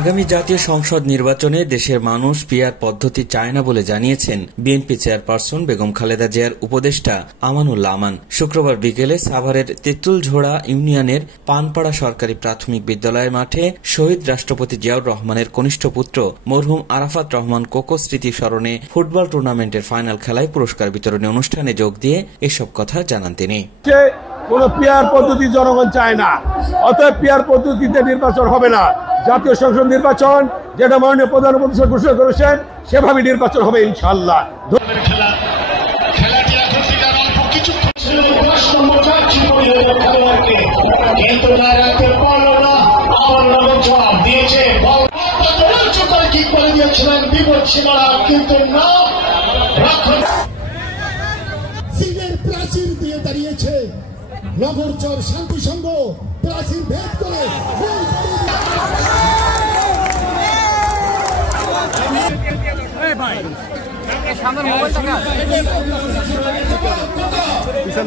আগামী জাতীয় সংসদ নির্বাচনে দেশের মানুষ পিআর পদ্ধতি চায় না বলে জানিয়েছেন বিএনপি চেয়ারপারসন বেগম খালেদা জিয়ার উপদেষ্টা আমানুল্লাহ আমান। শুক্রবার বিকেলে সাভারের তেঁতুলঝোড়া ইউনিয়নের পানপাড়া সরকারি প্রাথমিক বিদ্যালয়ের মাঠে শহীদ রাষ্ট্রপতি জিয়াউর রহমানের কনিষ্ঠ পুত্র মরহুম আরাফাত রহমান কোকো স্মৃতি স্মরণে ফুটবল টুর্নামেন্টের ফাইনাল খেলায় পুরস্কার বিতরণী অনুষ্ঠানে যোগ দিয়ে এসব কথা জানান তিনি। কোন পিআর পদ্ধতি জনগণ চায় না, অতএব পিআর পদ্ধতিতে নির্বাচন হবে না। জাতীয় সংসদ নির্বাচন যেটা মাননীয় প্রধান উপদেষ্টা ঘোষণা করেছেন সেভাবে নির্বাচন হবে ইনশাআল্লাহ। প্রাচীর দিয়ে দাঁড়িয়েছে নগরচর শান্তি সংঘ, প্রাচীর ভেদ করে পিছন